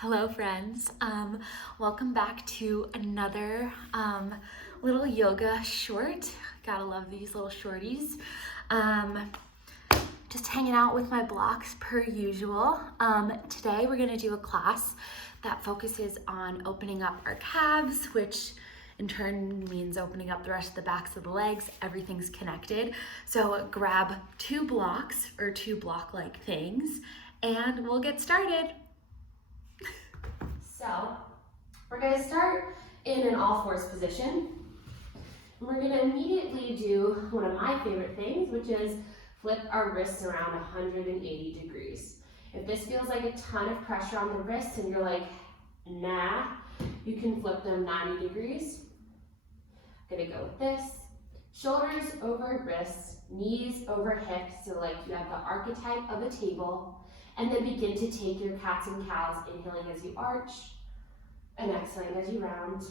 Hello friends, welcome back to another little yoga short. Gotta love these little shorties. Just hanging out with my blocks per usual. Today we're gonna do a class that focuses on opening up our calves, which in turn means opening up the rest of the backs of the legs. Everything's connected. So grab two blocks or two block-like things and we'll get started. So we're going to start in an all fours position. And we're going to immediately do one of my favorite things, which is flip our wrists around 180 degrees. If this feels like a ton of pressure on the wrists and you're like, nah, you can flip them 90 degrees. I'm going to go with this. Shoulders over wrists, knees over hips, so like you have the archetype of a table. And then begin to take your cats and cows, inhaling as you arch and exhaling as you round.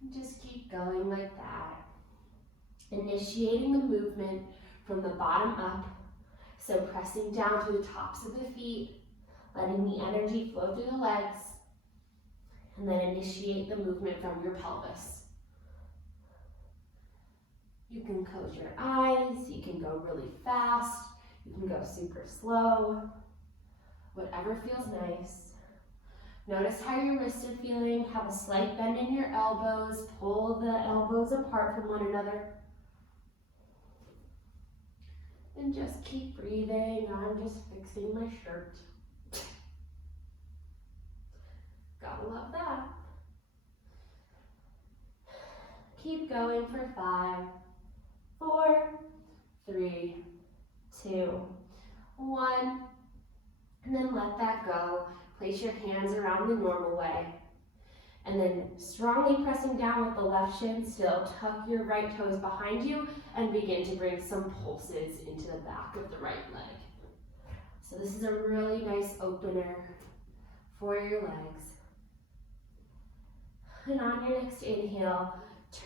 And just keep going like that. Initiating the movement from the bottom up. So pressing down to the tops of the feet, letting the energy flow through the legs. And then initiate the movement from your pelvis. You can close your eyes, you can go really fast. You can go super slow, whatever feels nice. Notice how your wrists are feeling. Have a slight bend in your elbows. Pull the elbows apart from one another. And just keep breathing. I'm just fixing my shirt. Gotta love that. Keep going for 5, 4, 3, 2, 1, and then let that go. Place your hands around the normal way. And then strongly pressing down with the left shin still, tuck your right toes behind you and begin to bring some pulses into the back of the right leg. So this is a really nice opener for your legs. And on your next inhale,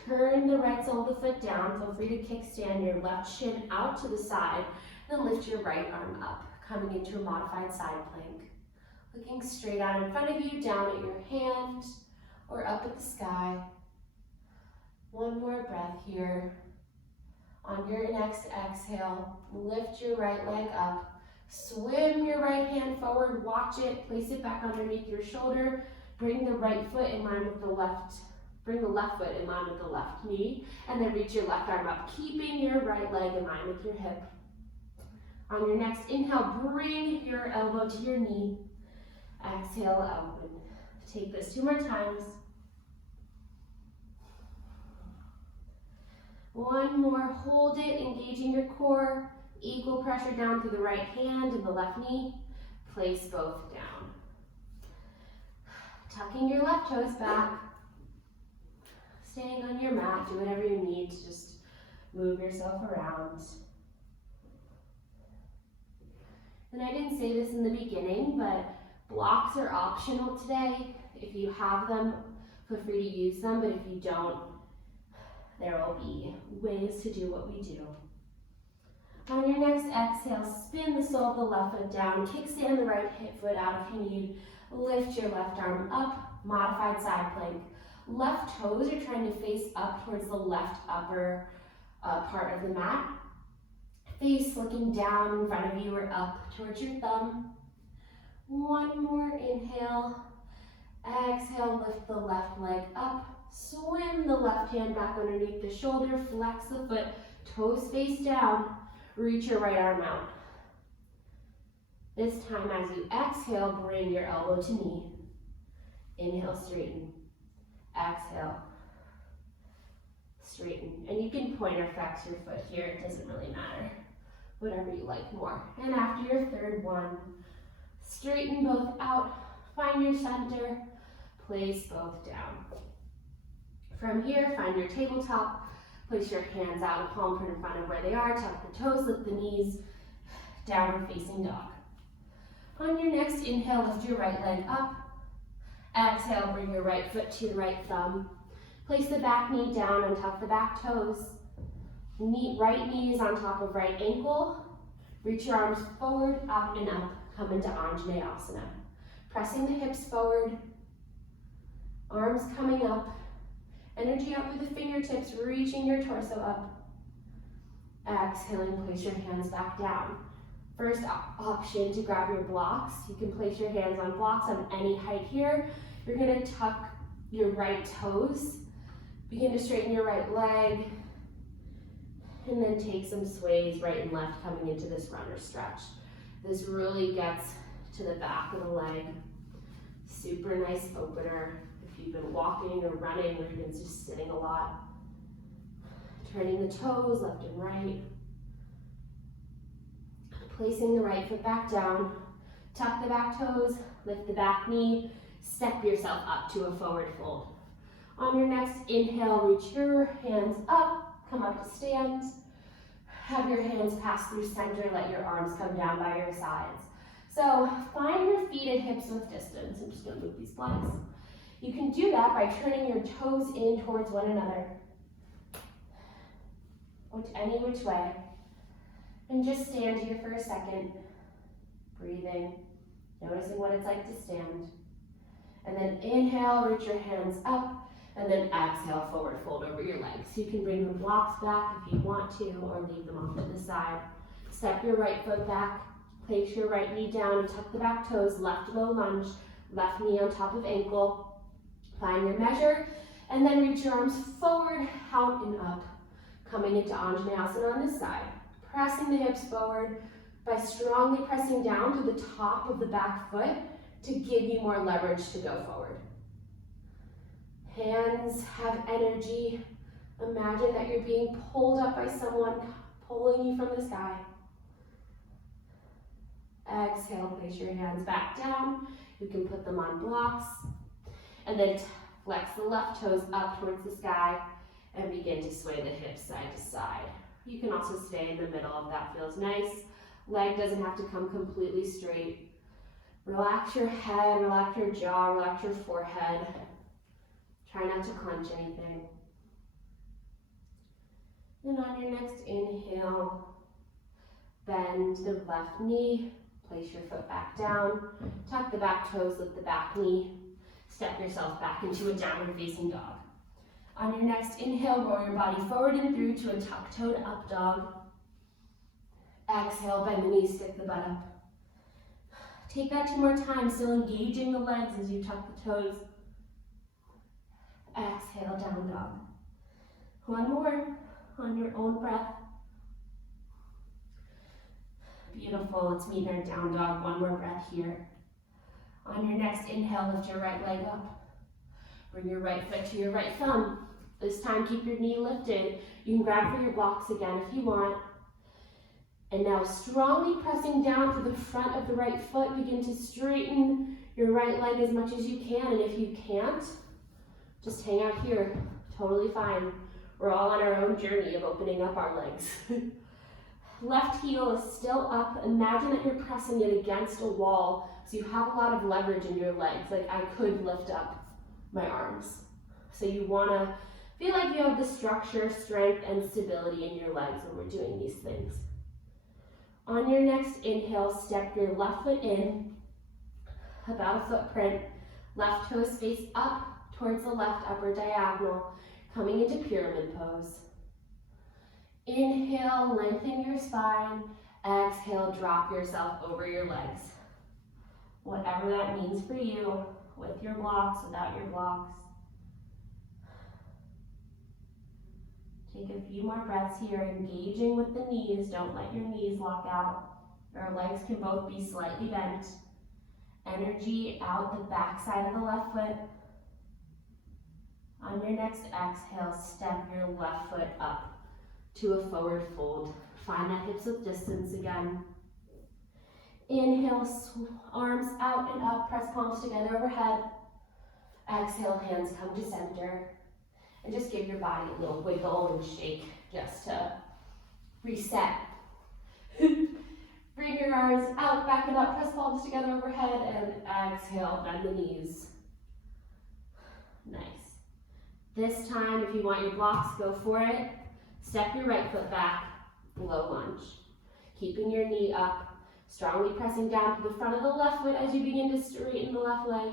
turn the right sole of the foot down. Feel free to kickstand your left shin out to the side. Then lift your right arm up, coming into a modified side plank. Looking straight out in front of you, down at your hand, or up at the sky. One more breath here. On your next exhale, lift your right leg up. Swim your right hand forward, watch it, place it back underneath your shoulder. Bring the right foot in line with the left. Bring the left foot in line with the left knee, and then reach your left arm up, keeping your right leg in line with your hip. On your next inhale, bring your elbow to your knee. Exhale, open. Take this 2 more times. One more, hold it, engaging your core. Equal pressure down through the right hand and the left knee. Place both down. Tucking your left toes back. Staying on your mat, do whatever you need to just move yourself around. And I didn't say this in the beginning, but blocks are optional today. If you have them, feel free to use them, but if you don't, there will be ways to do what we do. On your next exhale, spin the sole of the left foot down, kickstand the right hip foot out if you need, lift your left arm up, modified side plank. Left toes are trying to face up towards the left upper part of the mat. Face looking down in front of you or up towards your thumb. One more inhale. Exhale, lift the left leg up. Swim the left hand back underneath the shoulder. Flex the foot, toes face down. Reach your right arm out. This time as you exhale, bring your elbow to knee. Inhale, straighten. Exhale, straighten. And you can point or flex your foot here, it doesn't really matter. Whatever you like more. And after your third one, straighten both out, find your center, place both down. From here, find your tabletop, place your hands out, palm print in front of where they are, tuck the toes, lift the knees, downward facing dog. On your next inhale, lift your right leg up. Exhale, bring your right foot to your right thumb. Place the back knee down and tuck the back toes. Right knee is on top of right ankle. Reach your arms forward, up and up. Come into Anjaneyasana. Pressing the hips forward, arms coming up, energy up with the fingertips, reaching your torso up. Exhaling, place your hands back down. First option to grab your blocks. You can place your hands on blocks on any height here. You're gonna tuck your right toes, begin to straighten your right leg, and then take some sways right and left coming into this runner stretch. This really gets to the back of the leg. Super nice opener if you've been walking or running or you've been just sitting a lot. Turning the toes left and right. Placing the right foot back down. Tuck the back toes, lift the back knee, step yourself up to a forward fold. On your next inhale, reach your hands up, come up to stand. Have your hands pass through center, let your arms come down by your sides. So find your feet and hips with distance. I'm just gonna move these blocks. You can do that by turning your toes in towards one another, any which way. And just stand here for a second, breathing, noticing what it's like to stand. And then inhale, reach your hands up, and then exhale, forward fold over your legs. You can bring the blocks back if you want to, or leave them off to the side. Step your right foot back, place your right knee down and tuck the back toes, left low lunge, left knee on top of ankle. Find your measure, and then reach your arms forward, out and up, coming into Anjaneyasana on this side. Pressing the hips forward by strongly pressing down to the top of the back foot to give you more leverage to go forward. Hands have energy. Imagine that you're being pulled up by someone pulling you from the sky. Exhale, place your hands back down. You can put them on blocks. And then flex the left toes up towards the sky and begin to sway the hips side to side. You can also stay in the middle if that feels nice. Leg doesn't have to come completely straight. Relax your head, relax your jaw, relax your forehead. Try not to clench anything. And on your next inhale, bend the left knee, place your foot back down, tuck the back toes, lift the back knee, step yourself back into a downward facing dog. On your next inhale, roll your body forward and through to a tuck-toed up dog. Exhale, bend the knees, stick the butt up. Take that 2 more times, still engaging the legs as you tuck the toes. Exhale, down dog. 1 more on your own breath. Beautiful, let's meet our down dog. 1 more breath here. On your next inhale, lift your right leg up. Bring your right foot to your right thumb. This time, keep your knee lifted. You can grab for your blocks again if you want. And now strongly pressing down to the front of the right foot, begin to straighten your right leg as much as you can. And if you can't, just hang out here, totally fine. We're all on our own journey of opening up our legs. Left heel is still up. Imagine that you're pressing it against a wall, so you have a lot of leverage in your legs. Like I could lift up my arms. So you wanna feel like you have the structure, strength, and stability in your legs when we're doing these things. On your next inhale, step your left foot in, about a footprint. Left toes face up towards the left upper diagonal, coming into pyramid pose. Inhale, lengthen your spine. Exhale, drop yourself over your legs. Whatever that means for you, with your blocks, without your blocks. Take a few more breaths here, engaging with the knees. Don't let your knees lock out. Your legs can both be slightly bent. Energy out the back side of the left foot. On your next exhale, step your left foot up to a forward fold. Find that hips width distance again. Inhale, arms out and up, press palms together overhead. Exhale, hands come to center. And just give your body a little wiggle and shake just to reset. Bring your arms out, back and up, press palms together overhead, and exhale, bend the knees. Nice. This time, if you want your blocks, go for it. Step your right foot back, low lunge. Keeping your knee up, Strongly pressing down to the front of the left foot as you begin to straighten the left leg.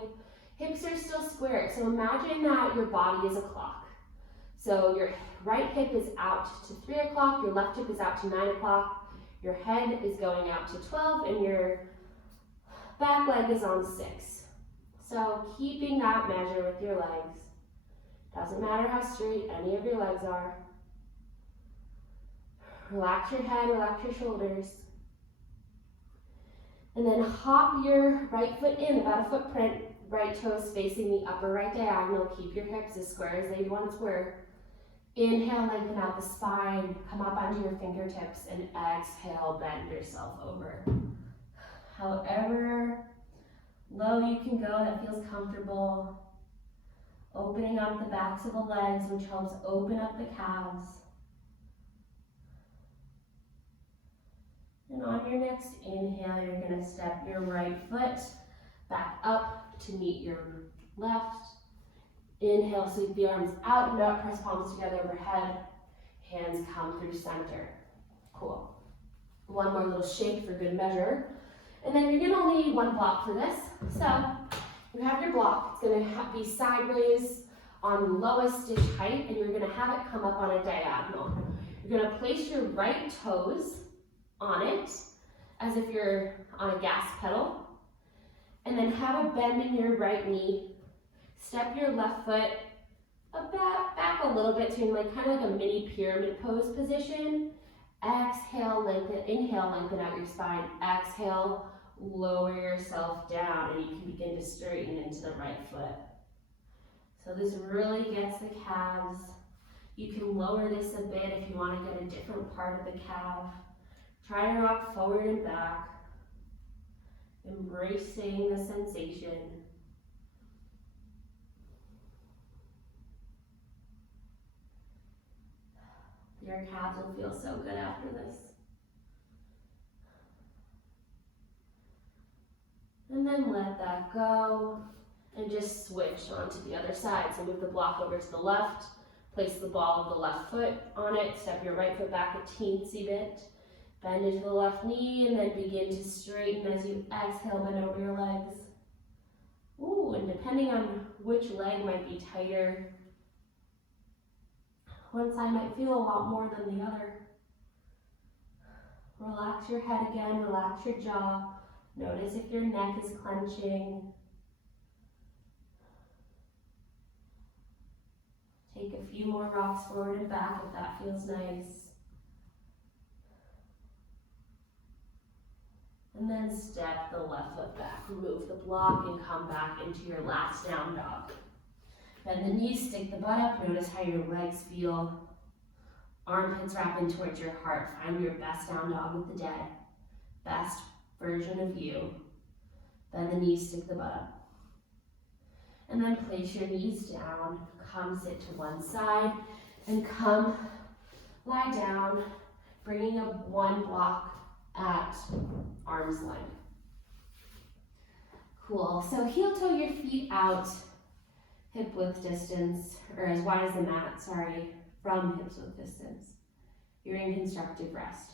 Hips are still square, so imagine that your body is a clock. So your right hip is out to 3 o'clock, your left hip is out to 9 o'clock, your head is going out to 12, and your back leg is on 6. So keeping that measure with your legs. Doesn't matter how straight any of your legs are. Relax your head, relax your shoulders. And then hop your right foot in, about a footprint, right toes facing the upper right diagonal. Keep your hips as square as they once were. Inhale, lengthen out the spine, come up onto your fingertips, and exhale, bend yourself over. However low you can go that feels comfortable. Opening up the backs of the legs, which helps open up the calves. And on your next inhale, you're going to step your right foot back up to meet your left. Inhale, sweep the arms out and up, press palms together overhead. Hands come through center. Cool. One more little shake for good measure. And then you're going to only need one block for this. So you have your block. It's going to be sideways on the lowest-ish height, and you're going to have it come up on a diagonal. You're going to place your right toes on it as if you're on a gas pedal, and then have a bend in your right knee. Step your left foot back a little bit to like kind of like a mini pyramid pose position. Exhale, lengthen, inhale, lengthen out your spine. Exhale, lower yourself down, and you can begin to straighten into the right foot. So this really gets the calves. You can lower this a bit if you want to get a different part of the calf. Try to rock forward and back, embracing the sensation. Your calves will feel so good after this. And then let that go and just switch onto the other side. So move the block over to the left, place the ball of the left foot on it, step your right foot back a teensy bit, bend into the left knee, and then begin to straighten as you exhale, bend over your legs. Ooh, and depending on which leg might be tighter, one side might feel a lot more than the other. Relax your head again, relax your jaw. Notice if your neck is clenching. Take a few more rocks forward and back if that feels nice. And then step the left foot back. Remove the block and come back into your last down dog. Bend the knees, stick the butt up. Notice how your legs feel. Armpits wrap in towards your heart. Find your best down dog with the day. Best version of you. Bend the knees, stick the butt up. And then place your knees down. Come sit to one side and come lie down, bringing up one block at arm's length. Cool. So heel toe your feet out, hip width distance, or as wide as the mat, sorry, from hips width distance. You're in constructive rest.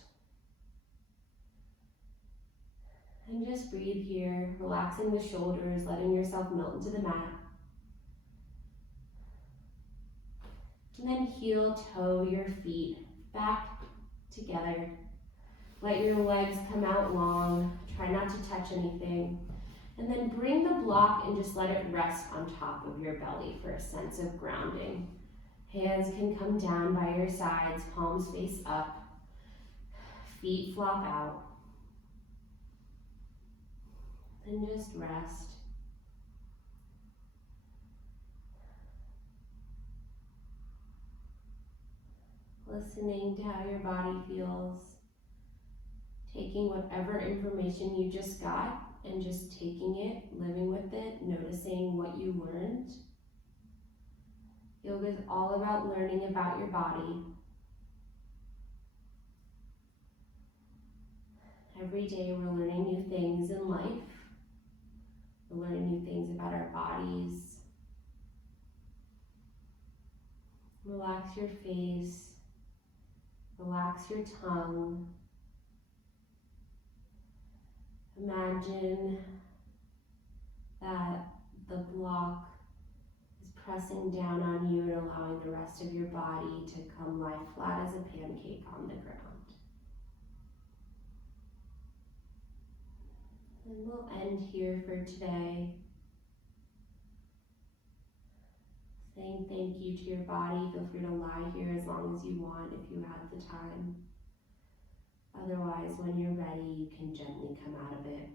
And just breathe here, relaxing the shoulders, letting yourself melt into the mat. And then heel toe your feet back together. Let your legs come out long. Try not to touch anything. And then bring the block and just let it rest on top of your belly for a sense of grounding. Hands can come down by your sides, palms face up. Feet flop out. And just rest. Listening to how your body feels. Taking whatever information you just got and just taking it, living with it, noticing what you learned. Yoga is all about learning about your body. Every day we're learning new things in life. We're learning new things about our bodies. Relax your face. Relax your tongue. Imagine that the block is pressing down on you and allowing the rest of your body to come lie flat as a pancake on the ground. And we'll end here for today. Saying thank you to your body. Feel free to lie here as long as you want if you have the time. Otherwise, when you're ready, you can gently come out of it.